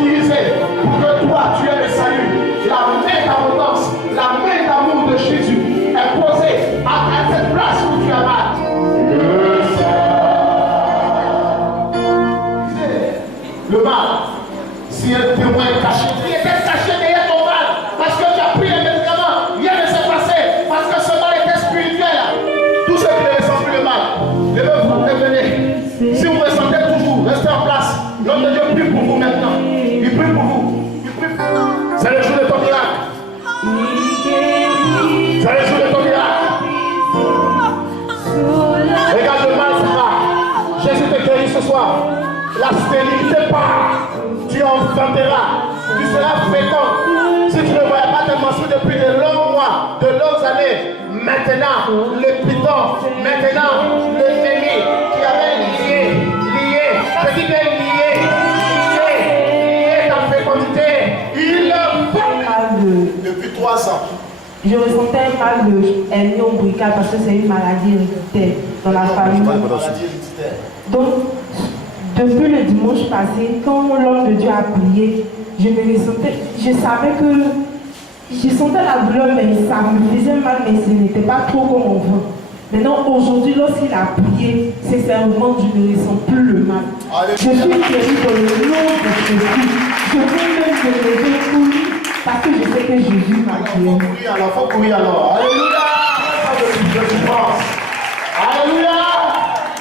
utilisée pour que toi, tu aies le salut. La main d'abondance, la main d'amour de Jésus est posée à cette place où tu as mal. Le mal, si un témoin est caché, il était caché derrière ton mal, parce que tu as pris les médicaments, rien ne s'est passé, parce que ce mal était spirituel. Tous ceux qui ne ressentent plus le mal, levez-vous et venez. Si vous ressentez toujours, restez en place. L'homme de Dieu prie pour vous maintenant. Il prie pour vous. Il prie pour vous. C'est le jour de ton miracle. C'est le jour de ton miracle. Regarde le mal, ça va. Jésus te guérit ce soir. La stérilité part. Tu enfanteras. Tu seras fécond. Si tu ne voyais pas tes menstrues depuis de longs mois, de longues années, maintenant, le piton, maintenant, le génie qui avait lié, petit bien lié ta fécondité, il le fait. Depuis 3 ans. Je ressentais un mal de hernie ombilicale parce que c'est une maladie héréditaire dans la famille. Donc, depuis le dimanche passé, quand l'homme de Dieu a prié, je savais que je sentais la douleur, mais ça me faisait mal, mais ce n'était pas trop comme on veut. Maintenant, aujourd'hui, lorsqu'il a prié, sincèrement, je ne ressens plus le mal. Je suis guérie dans le nom de Jésus. Je veux même me lever pour lui, parce que je sais que Jésus m'a guéri. Il faut courir alors. Alléluia. Alléluia.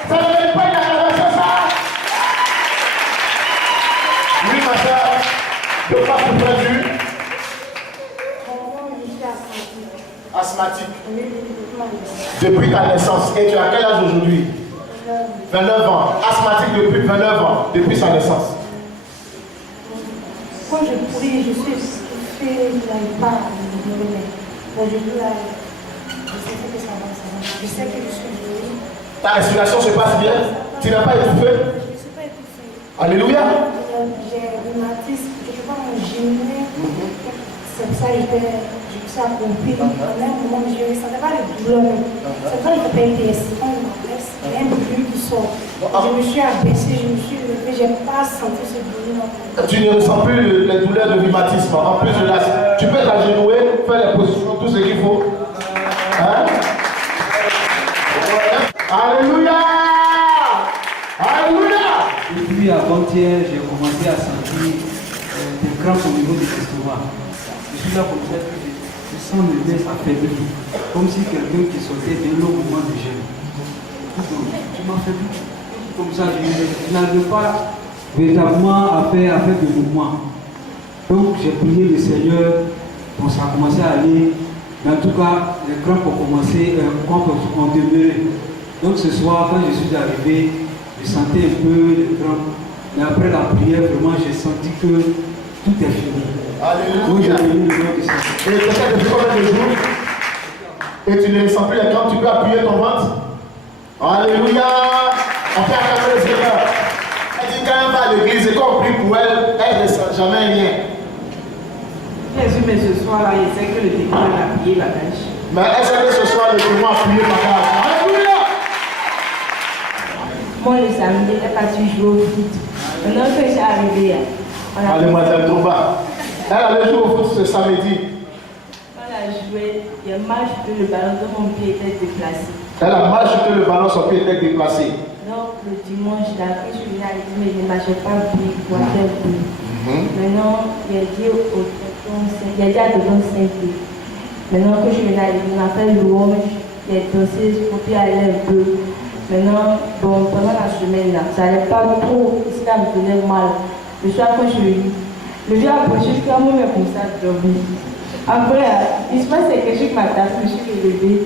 Ça ne veut pas une acclamation, ça. Oui, ma soeur, de quoi tu es dû? Asthmatique. Depuis ta naissance. Et tu as quel âge aujourd'hui? 29 ans. Asthmatique depuis 29 ans. Depuis sa naissance. Quand je prie, je suis je n'arrive pas à me donner. Bon, je sais que ça va. Je sais que je suis guérie. Ta respiration se passe bien? Tu n'as pas étouffé? Je ne suis pas étouffée. Alléluia. J'ai rhumatisme, je ne peux pas me gêner. C'est pour ça que je me suis accomplie. En un moment, je ne sentais pas les douleurs. C'est quand je fais un test, quand je m'abaisse, il y a un bruit qui sort. Je me suis abaissée, je me suis levée, je n'ai pas senti ce bruit. Tu ne ressens plus les douleurs de rhumatisme. En plus de là, tu peux t'agenouiller, faire les positions, tout ce qu'il faut. Hein? Alléluia! Alléluia! Depuis avant-hier, j'ai commencé à sentir des crampes au niveau de l'estomac. Je suis là comme ça, je sens le nez s'affaiblir, comme si quelqu'un qui sortait d'un long moment de jeûne. Tu m'affaiblis. Comme ça, je n'arrive pas véritablement à faire de mouvement. Donc j'ai prié le Seigneur, bon, ça a commencé à aller. Mais en tout cas, les crampes ont commencé, ont demeuré. Donc ce soir, quand je suis arrivé, je sentais un peu les crampes. Mais après la prière, vraiment, j'ai senti que tout est fini. Alléluia. Et peut-être depuis combien de jours? Et tu ne sens plus les crampes, tu peux appuyer ton ventre? Alléluia. On fait acclamer le Seigneur. Elle dit quand elle va à l'église et qu'on prie pour elle, elle ne ressent jamais rien. Jésus, mais ce soir-là, il sait que le témoin a prié la tâche. Mais est-ce que ce soir, le témoin a prié ma cage? Alléluia. Moi, le samedi, elle est partie jouer au foot. Maintenant que j'ai arrivé, Mademoiselle Trouba, elle allait jouer au foot ce samedi. Quand elle a joué, il y a mal que le ballon de mon pied était déplacé. Elle a mal que le ballon, son pied était déplacé. Donc, le dimanche, je suis venue à l'église, mais je ne marchais pas bien pour faire plus. Maintenant, il a dit à tonton Saint-Pé. Maintenant que je suis venue à l'église, on a fait louange, il a dansé, mon pied allait un peu. Maintenant, bon, pendant la semaine, là, ça n'allait pas trop, ça me faisait mal. Le soir, quand je suis venue, le vieux a approché, je suis comme ça, dormir. Après, il se passe quelque chose qui m'a tapé, je suis levée.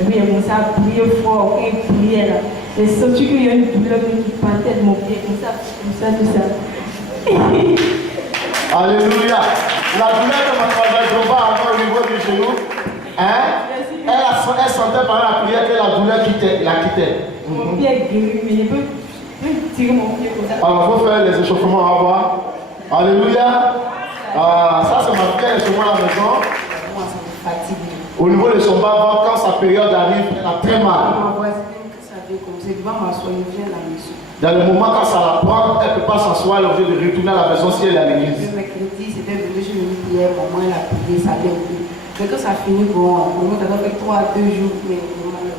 Et puis, il a commencé à prier fort, et prier là. J'ai senti qu'il y a une douleur qui partait de mon pied, comme ça, tout ça. Alléluia. La douleur de mademoiselle Trouba encore au niveau du genou, hein? Elle sentait pendant la prière que la douleur la quittait. Mon pied est guéri, mais je peux tirer mon pied comme ça. Alors, il faut faire les échauffements à voir. Alléluia. Ça, c'est ma fille, chez moi à la maison. Moi, ça me fatigue. Au niveau de son bas, quand sa période arrive, elle a très mal. Ma voisine, que ça veut comme ça, devant m'asseoir, il vient à la maison. Dans le moment quand ça la prend, elle ne peut pas s'asseoir, elle est obligée de retourner à la maison si elle est à l'église. Le mercredi, c'était venu, je me priais, maman, elle a prié, ça allait un peu. Mais quand ça finit, bon, ça a fait 3 à 2 jours, mais maman l'a.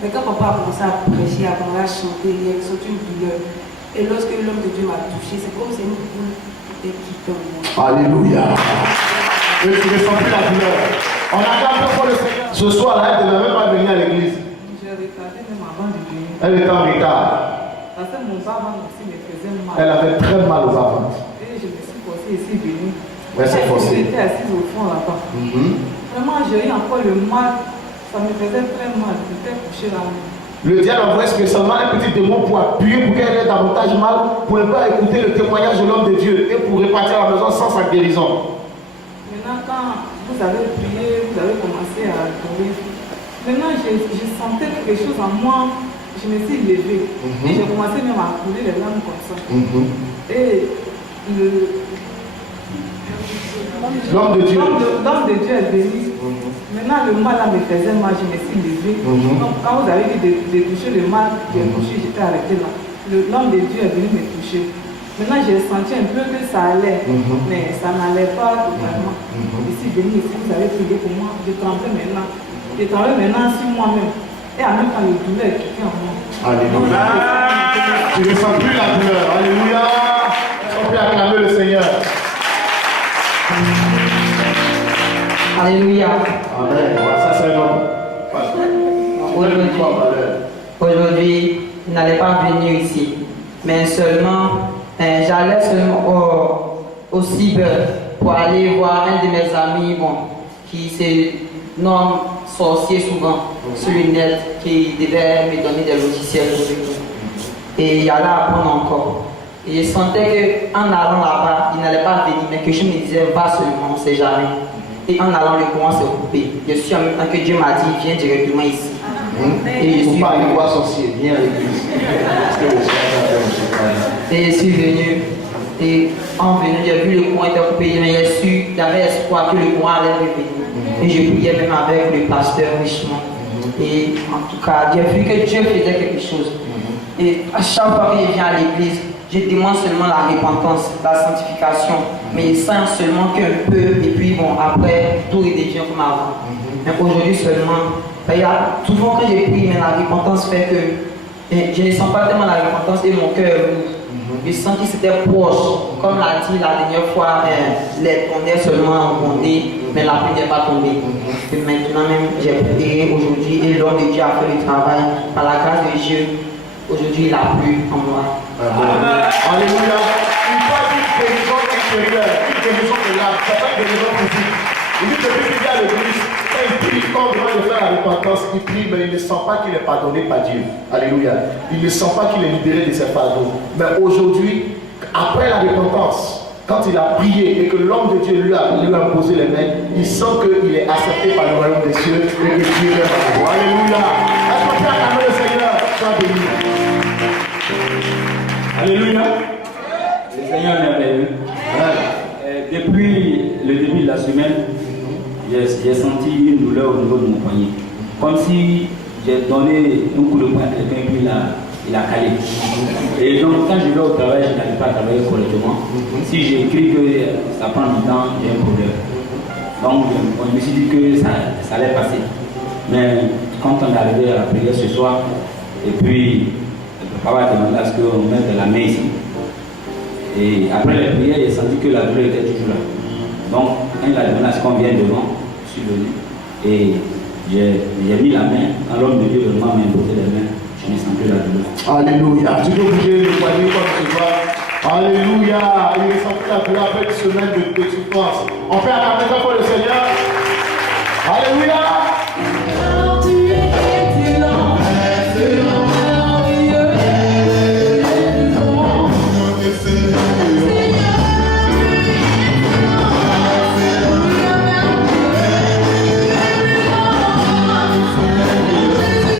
Mais quand papa a commencé à prêcher, a commencé à chanter, il y a une douleur. Et lorsque l'homme de Dieu m'a touché, c'est comme si une boule qui tombe. Alléluia. Et tu ne sens plus la douleur. On attend un peu le Seigneur. Ce soir-là, elle ne devait même pas venir à l'église. J'ai retardé même avant de venir. Elle était en retard. Parce que mon bas-ventre aussi me faisait mal. Elle avait très mal au bas-ventre. Et je me suis forcée ici venue. Ouais, c'est forcé. J'étais assise au fond là-bas. Vraiment, j'ai eu encore le mal. Ça me faisait très mal. J'étais couchée là. Le diable envoie spécialement un petit démon pour appuyer, pour qu'elle ait davantage mal, pour ne pas écouter le témoignage de l'homme de Dieu et pour repartir à la maison sans sa guérison. Maintenant, quand vous avez prié, vous avez commencé à tomber. Maintenant, je sentais quelque chose en moi. Je me suis levée. Et j'ai commencé même à couler les larmes comme ça. Et l'homme de Dieu est venu. Maintenant, le mal là me faisait mal, je me suis levée. Donc, quand vous avez dit de toucher le mal qui est touché, j'étais arrêtée là. L'homme de Dieu est venu me toucher. Maintenant, j'ai senti un peu que ça allait, mais ça n'allait pas totalement. Je suis venue ici, vous avez prié pour moi, je tremblais maintenant. Je tremblais maintenant sur moi-même. Et en même temps, le douleur est quitté en moi. Alléluia. Tu ne sens plus la douleur. Alléluia. On peut acclamer le Seigneur. Alléluia. Amen. Ça, c'est un homme. Aujourd'hui, je n'allais pas venir ici, mais seulement, j'allais seulement au cyber pour aller voir un de mes amis, qui se nomme sorcier souvent sur le net, qui devait me donner des logiciels. Et il allait apprendre encore. Et je sentais qu'en allant là-bas, il n'allait pas venir, mais que je me disais, va seulement, on ne sait jamais. Et en allant, le courant s'est coupé. Je suis en même temps que Dieu m'a dit, viens directement ici. Et je suis pas aller voir sorcier, viens à l'église. Et je suis venu. Et en venant, j'ai vu le courant était coupé, mais j'avais espoir que le courant allait revenir. Et je priais même avec le pasteur richement. Et en tout cas, j'ai vu que Dieu faisait quelque chose. Et à chaque fois que je viens à l'église, je demande seulement la repentance, la sanctification, mais sans seulement qu'un peu, et puis après, tout redevient comme avant. Mais aujourd'hui seulement, il y a souvent que j'ai pris, mais la repentance fait que je ne sens pas tellement la repentance et mon cœur ouvre. Je sens que c'était proche, comme l'a dit la dernière fois, les tonnerres seulement ont bondé, mais la pluie n'est pas tombée. Et maintenant même, j'ai prié aujourd'hui et l'homme de Dieu a fait le travail. Par la grâce de Dieu, aujourd'hui il a plu en moi. Alléluia. Il faut une guérison intérieure, une guérison de l'âme, c'est pas une guérison physique. Il dit que depuis qu'il est à l'église, quand il prie, quand on demande de faire la repentance, il prie, mais il ne sent pas qu'il est pardonné par Dieu. Alléluia. Il ne sent pas qu'il est libéré de ses fardeaux. Mais aujourd'hui, après la repentance, quand il a prié et que l'homme de Dieu lui a imposé les mains, il sent qu'il est accepté par le royaume des cieux et que Dieu est avec lui. Alléluia. Est-ce qu'on peut acclamer le Seigneur? Sois béni. Alléluia. Le Seigneur est merveilleux. Depuis le début de la semaine, j'ai senti une douleur au niveau de mon poignet. Comme si j'ai donné un coup de poing à quelqu'un et puis il a calé. Et donc quand je vais au travail, je n'arrive pas à travailler correctement. Si j'écris que ça prend du temps, j'ai un problème. Donc je me suis dit que ça allait passer. Mais quand on est arrivé à la prière ce soir, et puis papa a demandé à ce qu'on mette la main ici. Et après les prières, j'ai senti que la douleur était toujours là. Donc, quand il a demandé à ce qu'on vienne devant, je suis venu. Et j'ai mis la main, quand l'homme de Dieu m'a imposé les mains, je ne sens plus la douleur. Alléluia. Tu peux bouger le poignet comme ce soir. Alléluia. Il ne sent plus la douleur après une semaine de souffrance. On fait à la maison pour le Seigneur.